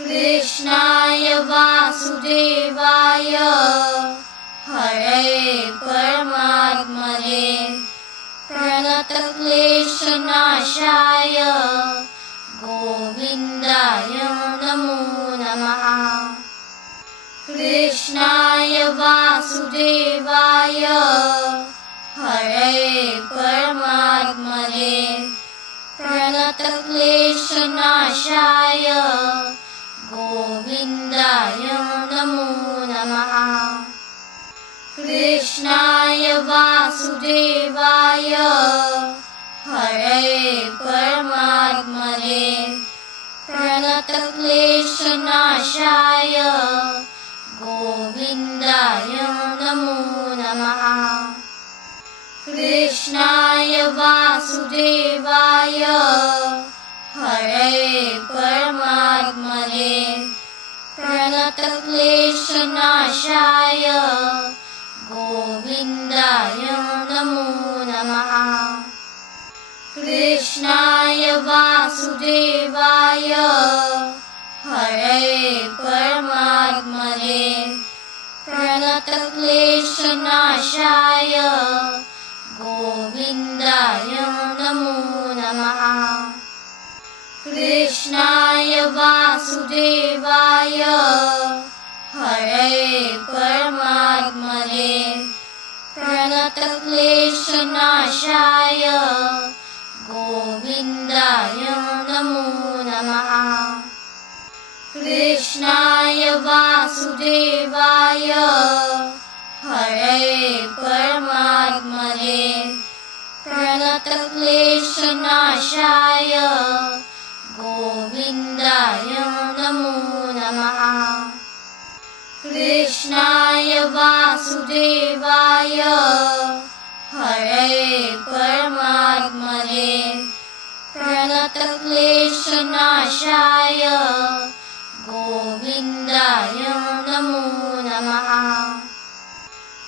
कृष्णाय वासुदेवाय हरे परमात्मने प्रणतक्लेशनाशाय गोविन्दाय नमो नमः। कृष्णाय वासुदेवाय हरे परमात्मने प्रणतक्लेशनाशाय गोविन्दाय नमो नमः। कृष्णाय वासुदेवाय हरे परमात्मने प्रणतक्लेशनाशाय गोविन्दाय नमो नमः। कृष्णाय वासुदेवाय हरे परमात्मने प्रणतक्लेशनाशाय गोविन्दाय नमो नमः। कृष्णाय वासुदेवाय हरे परमात्मने प्रणतक्लेशनाशाय गोविन्दाय नमो नमः। कृष्णाय वासुदेवाय हरे परमात्मने प्रणतक्लेशनाशाय गोविन्दाय नमो नमः। कृष्णाय वासुदेवाय हरे परमात्मने प्रणतक्लेशनाशाय गोविन्दाय नमो नमः। कृष्णाय वासुदेवाय हरे परमात्मने प्रणतक्लेशनाशाय गोविन्दाय नमो नमः।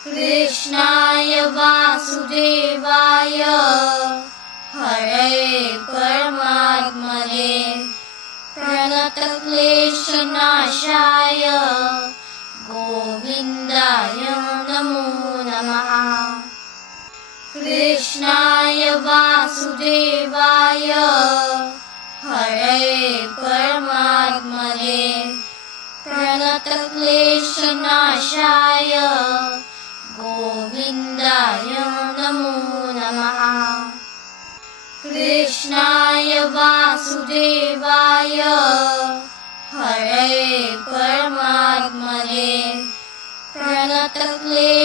कृष्णाय वासुदेवाय हरे परमात्मने प्रणतक्लेशनाशाय गोविन्दाय नमो नमः। कृष्णाय वासुदेवाय हरे परमात्मने प्रणतक्लेशनाशाय गोविन्दाय नमो नमः। कृष्णाय वासुदेवाय हरे परमात्मने प्रणतक्लेशनाशाय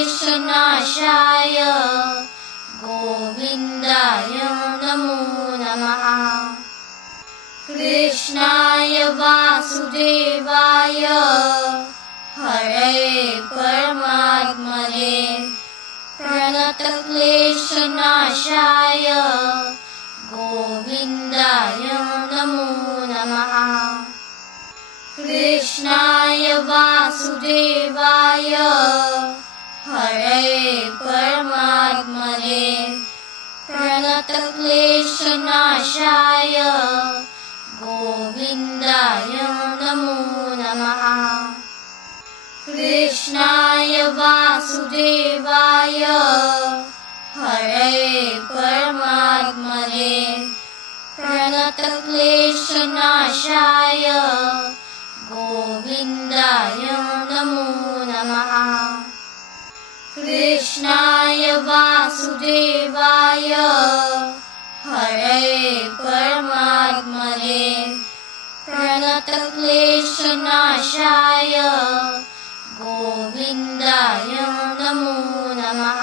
गोविन्दाय नमो नमः। कृष्णाय वासुदेवाय हरे परमात्मने प्रणतक्लेशनाशाय गोविन्दाय नमो नमः। कृष्णाय वासुदेवाय हरे परमात्मने प्रणतक्लेशनाशाय गोविन्दाय नमो नमः। कृष्णाय वासुदेवाय हरे परमात्मने प्रणतक्लेशनाशाय गोविन्दाय नमो नमः। कृष्णाय वासुदेवाय हरे परमात्मने प्रणतक्लेशनाशाय गोविन्दाय नमो नमः।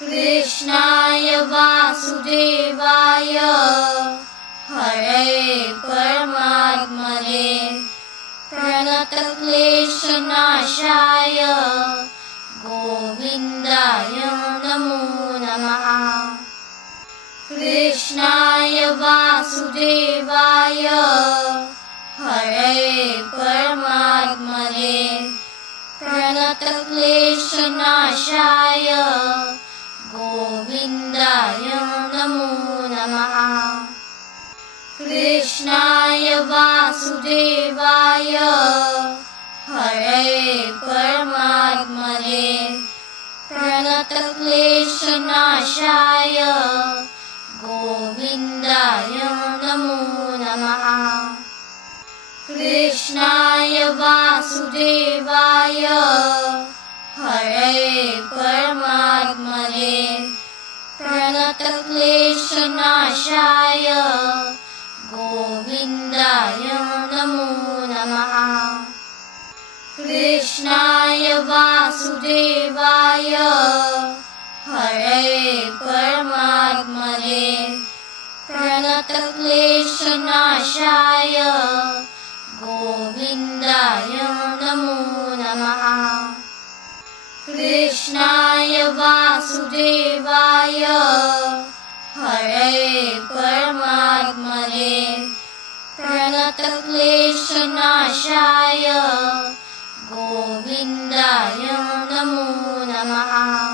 कृष्णाय वासुदेवाय हरे परमात्मने प्रणतक्लेशनाशाय गोविन्दाय नमो नमः। कृष्णाय वासुदेवाय हरे परमात्मने प्रणतक्लेशनाशाय गोविन्दाय नमो नमः। कृष्णाय वासुदेवाय वासुदेवाय हरे परमात्मने प्रणतक्लेशनाशाय गोविन्दाय नमो नमः। कृष्णाय वासुदेवाय हरे परमात्मने प्रणतक्लेशनाशाय गोविन्दाय नमो नमः। कृष्णाय वासुदेवाय हरे परमात्मने प्रणतक्लेशनाशाय गोविन्दाय नमो नमः। कृष्णाय वासुदेवाय हरे परमात्मने प्रणतक्लेशनाशाय गोविन्दाय नमो नमः।